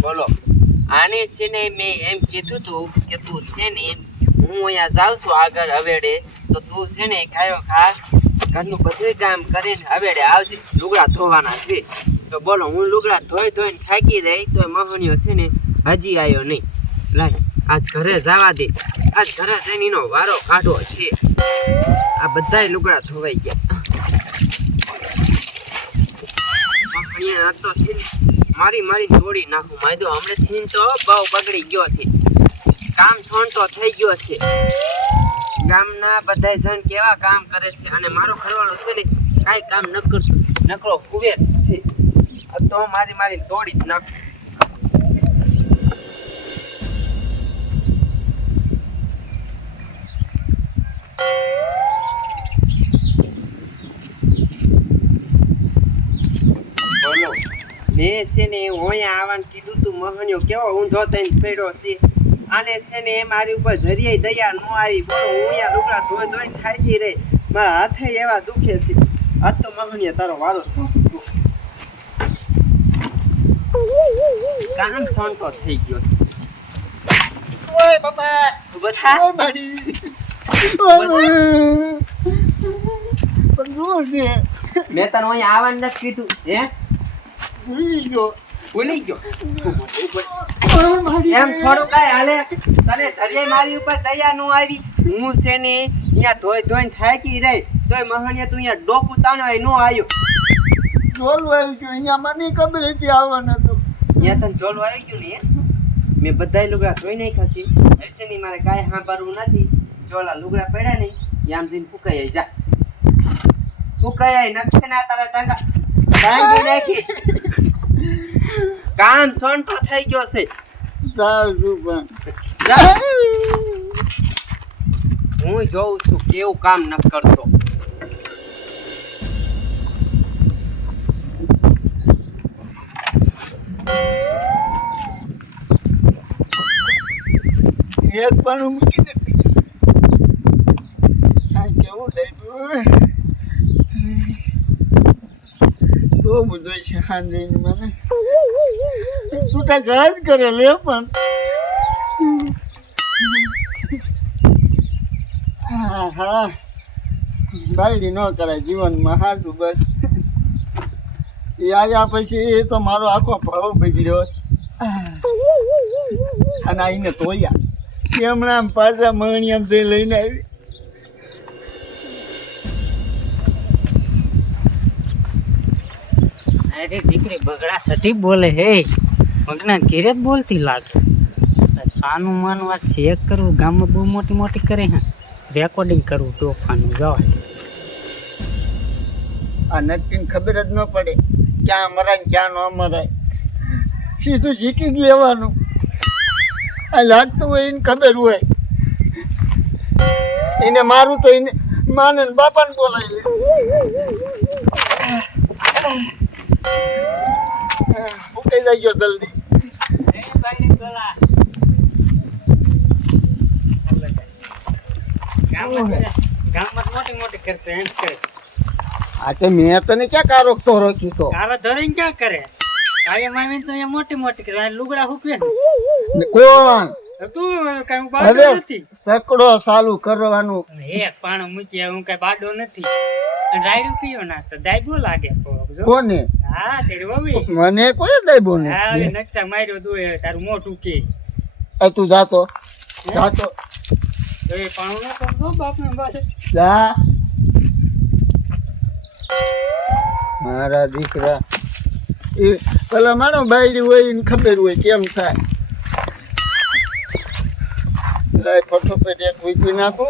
બોલો આને છે ને મેં એમ કીધું તું કે તું છે ને હું અહીંયા જાઉં છું આગળ હવેડે તો તું છે ને ખાયો ખા ઘરનું બધું કામ કરીને હવેડે આવજે લુગડા ધોવાના છે તો બોલો હું લુગડા ધોઈને થાકી રહી તો મહણિયો છે ને હજી આવ્યો નહીં લાય આજ ઘરે જવા દે આજ ઘરે જઈને એનો વારો કાઢો છે આ બધાય લુગડા ધોવાઈ ગયા મહણિયા તો છે ને મારી તોડી નાખું માયદો હમણાંથી તો બહુ બગડી ગયો છે કામ છોંટો થઈ ગયો છે ગામના બધા જણ કેવા કામ કરે છે અને મારો ઘરવાળો છે ને કાંઈ કામ ન કરતો નકરો કુવે છે તો મારી તોડી જ નાખું બોલો મેં છે ને હું અહીંયા આવવાનું કીધું તું મહણિયો કેવો ઊંધો થઈને પડ્યો છે આને છે ને મારી ઉપર જરીએ દયા ન આવી બોલો હું અહીંયા લુગડા ધોઈને થાકી રહી મારા હાથે એવા દુખે છે આજ તો મહણિયા તારો વારો કામ સોંટો થઈ ગયો ઓય બાપા ઉભા થા મારી મેં તને અહીંયા આવવાનું નથી કીધું હે ભૂલી ગયો એમ થોડું કાંઈ હાલે તને જરીએ મારી ઉપર દયા ન આવી હું છે ને અહીંયા ધોઈને થાકી રહી તોય મહણિયા તું અહીંયા ડોકું તાણો ન આવ્યો જોલું આવી ગયું અહીંયા મને ખબર હતી આવવાનું હતું અહીંયા તને જોલું આવી ગયું ને મેં બધા લુગડા ધોઈ નાખ્યા છે હશે ને મારે કાંઈ સાંભળવું નથી જોલા લુગડા પડ્યા નહીં આમ જઈને ફૂકાઈ જા ફૂકાઈ નકશે ના તારા ટાંગા ભાંગી નાખી કામ સોંટો થઈ ગયો છે હું જોઉં છું કેવું કામ ન કરતો એક પણ મૂકી નથી કેવું લાગ્યું બહુ બધું છે સાંજે મને છૂટા ઘા જ કરે લે પણ હા બાયડી ન કરાય જીવનમાં હાજુ બસ એ આવ્યા પછી તો મારો આખો ભાવ બગડ્યો અને આઈને તોયા કેમણા પાછા મણિયામ જઈ લઈને આવી અરે દીકરી બગડા સટી બોલે હે મગના ઘેરે જ બોલતી લાગે સાનું માનું વાત ચેક કરવું ગામમાં બહુ મોટી કરે હા રેકોર્ડિંગ કરવું તોફાનું જવા આ નક્કી ખબર જ ન પડે ક્યાં મરાય ક્યાં ન મરાય સીધું શીખી જ લેવાનું આ લાગતું હોય એને ખબર હોય એને મારું તો એને માને બાપાને બોલાવી લે ઉકેઈ જાય ગયો જલ્દી ગામમાં મોટી કરતો એમ કરે આ તો મેં તને ક્યાં કારો તોરો કીધો કારો ધરીને ક્યાં કરે કાયમ આવીને તો અહીંયા મોટી કરે લુગડા હુકવે ને કોણ તું કઈ બાડો નથી સકડો ચાલુ કરવાનું એક પાણો મૂકી હું કઈ બાડો નથી રાયડું પીયો ના તો દાયબો લાગે કોને હા તેરી વવી મને કોઈ દાયબો ને હા નકટા માર્યો દો તારું મોઢું કે તું જાતો એ પાણો ના કરતો બાપ ને પાસે જા મારા દીકરા એ પેલા મારો બાયડી હોય ને ખબર હોય કેમ થાય લાય ફટોફટ એક વીકી નાખો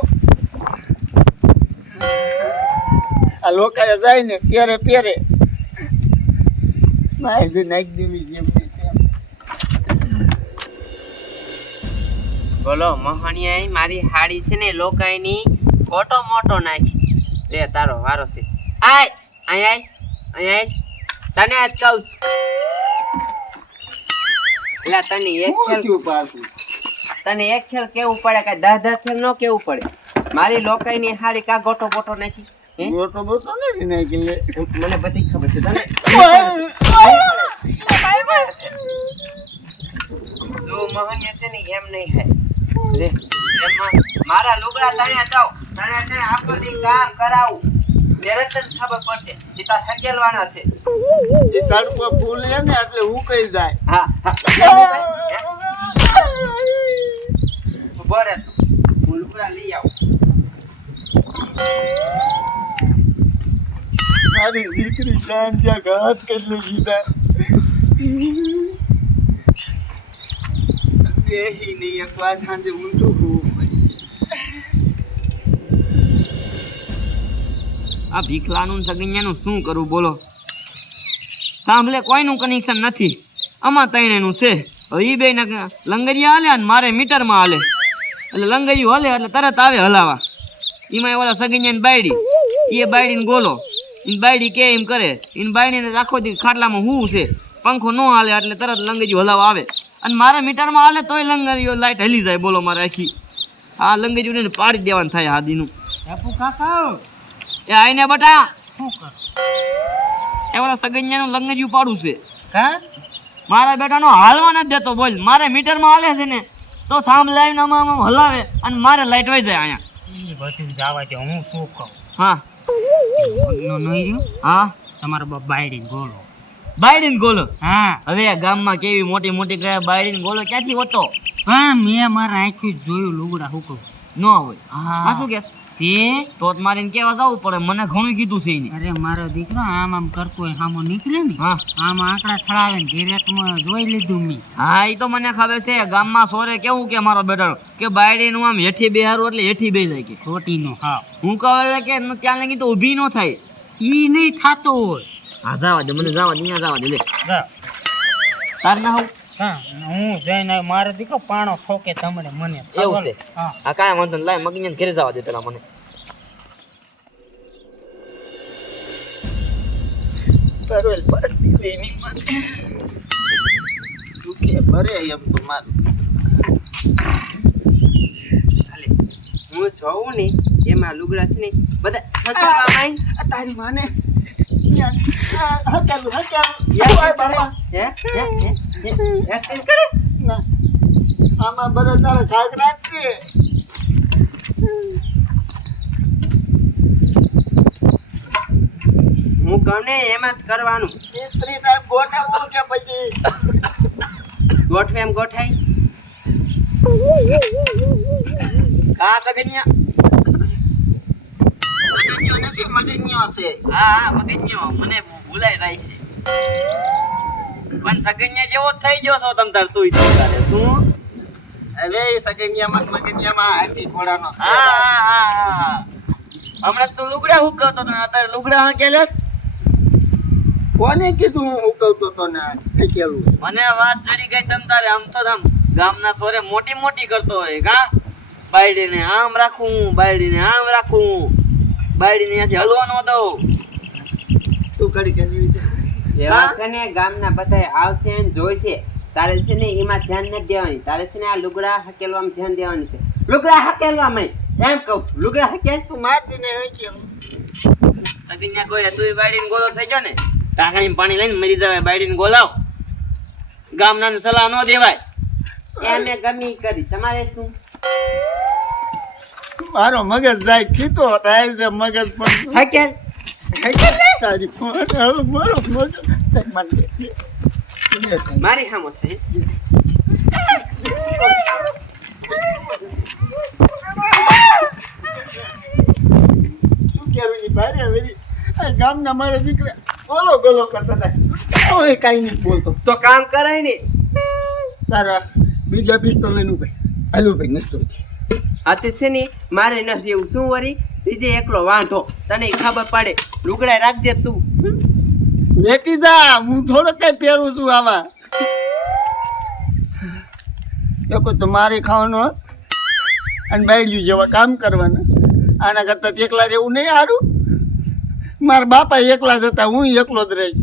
આ લોકાએ જાય ને ત્યારે પહેરે નાખી દેવી જેમ બોલો મહણિયાએ મારી હાડી છે ને લોકાઈની ખોટો મોટો નાખી લે તારો વારો છે આય અહીંયા તને આજ કહું છું એટલે તને એક ખેલ કેવું પડે કે 10 ખેલ ન કેવું પડે મારી લોકાઈની હાડી કા ગોટો બોટો નાખી ગોટો બોટો નથી નાખી લે મને બધી ખબર છે તને મોહન છે ને એમ નહીં હે લે એમાં મારા લુગડા તણ્યા દઉં તણ્યા છે ને આખો દી કામ કરાવું ત્યારે તને ખબર પડશે કે તાર હકેલવાના છે એ તડકો ફૂલે ને એટલે ઉકળી જાય. હા ઉભો રહે હું લુગડા લઈ આવું મારી દીકરી જાન જ્યાં ઘાત કેટલી લીધા બેહી નહીં એક વાર સાંજે ઊંધું હોવું પડે. આ ભીખલાનું સગિયાનું શું કરું બોલો સાંભળે કોઈનું કનેક્શન નથી આમાં તૈણેનું છે હવે એ બે લંગરિયા હાલે અને મારે મીટરમાં હાલે એટલે લંગરિયું હાલે એટલે તરત આવે હલાવા એમાં ઓલા સગિયાની બાયડી એ બાયડીને ગોલો એને બાયડી કે એમ કરે એને બાયડીને આખો દી ખાટલામાં હું છે પંખો ન હાલે એટલે તરત લંગરિયું હલાવા આવે અને મારે મીટરમાં હાલે તોય લંગરિયો લાઈટ હલી જાય બોલો મારે આખી આ લંગરિયું પાડી દેવાનું થાય હાદીનું બાપુ કાકા એ આઈને બટા શું કર એ ઓલા સગન્યાનું લંગરિયું પાડું છે કા મારા બેટાનો હાલવા નથી દેતો બોલ મારે મીટરમાં હાલે છે ને તો થાંભ લાવીને આમ હલાવે અને મારે લાઈટ વહી જાય અહીંયા એ બધું જવા દે હું શું કહું હા નો નહીં રહ્યું હા તમારો બાપ બાયડીને બોલો બાયડીને ગોલો હા હવે આ ગામમાં કેવી મોટી મોટી ગયા બાયડીને ગોલો ક્યાંથી હોતો પણ મેં મારા આંખથી જ જોયું લુગડા હુકમ ન હોય હા આ શું કે તે તો જ મારીને કેવા જવું પડે મને ઘણું કીધું છે એને અરે મારો દીકરો આમ આમ કરતો હોય સામો નીકળે ને હા આમ આંકડા છડાવે ને ધીરેકમાં જોઈ લીધું મેં હા એ તો મને ખબર છે ગામમાં સોરે કેવું કે મારો બેટાનો કે બાયડીનું આમ હેઠી બેહારું એટલે હેઠી બે જાય કે ખોટીનો હા હું કહે કે ત્યાં લગી તો ઊભી ન થાય ઈ નહીં થતો હોય હા જવા દે મને જવા દે અહીંયા જવા દે લે જા. તાર ના હોવ હા હું જઈને મારો દીકરો પાણો ઠોકે તમને મને એવું છે હા આ કાંઈ વાંધો નહીં લાય મગીને ઘરે જવા દે પેલા મને કરોલ પડતી દેની મને દુખે ભરે એમ તો મારું. હાલે હું જોઉં ને એમાં લુગડા છે ને બધા હકાવામાં આ તારી માને હકાલું હે એક્ટિંગ કરે ના આમાં બધા તારા ઘાઘરા જ છે. હું કહું ને એમાં જ કરવાનું સ્ત્રી ટાઈપ ગોઠવવું કે પછી ગોઠવે એમ ગોઠાય કા સગન્યા મગજ્યો નથી મગજ્યો છે. હા હા મગન્યો મને ભૂલાઈ જાય છે પણ સગન્યા જેવો જ થઈ ગયો છો તમ તાર તું શું હવે એ સગનિયામાં મગનિયામાં હાથી ઘોડાનો હા હા હા હમણાં તું લુગડા હુકવતો હતો ને અત્યારે લુગડા હકેલસ કોને કીધું હું ઉકવતો તો ને હકેલું મને વાત ચડી ગઈ તમ તારે આમ તો આમ ગામના સોરે મોટી મોટી કરતો હોય કા બાયડીને આમ રાખું બાયડીને આમ રાખું બાયડીને ત્યાંથી હલવા ન દઉં તું કરી કરી જેવા છે ને ગામના બધા આવશે ને જોઈશે તારે છે ને એમાં ધ્યાન નથી દેવાની તારે છે ને આ લુગડા હકેલવામાં ધ્યાન દેવાની છે લુગડા હકેલવામાં એમ કહું છું લુગડા હકેલ તું મારતીને હકેલું સગીન્યા કોઈ તું બાયડીને ગોળો થઈ ગયો ને ટાંકણીમાં પાણી લઈને મરી જવાય બાયડીને ગોલાવ ગામનાને સલાહ ન દેવાય એ મેં ગમી કરી તમારે શું મારો મગજ જાય ખીતો થાય છે મગજ પણ હકેલ તારી ફોન હવે મારો મગજ મારી હામો થાય શું કેવું ઈ ભારે વેરી આ ગામના મારા દીકરા ગોલો ગોલો કરતા હતા હવે કાંઈ નહીં બોલતો તો કામ કરાય ને તારા બીજા પિસ્તોલ લઈને ઉભે હાલું ભાઈ નસ્તો આ તે છે ને મારે નથી એવું શું વરી બીજે એકલો વાંધો તને ખબર પડે લુગડા રાખજે તું લેતી જા હું થોડો કઈ પહેરું છું આવા લોકો તો મારે ખાવાનું અને બાયડિયું જેવા કામ કરવાના આના કરતાં એકલા રહેવું નહીં સારું મારા બાપા એકલા જ હતા હું એકલો જ રહી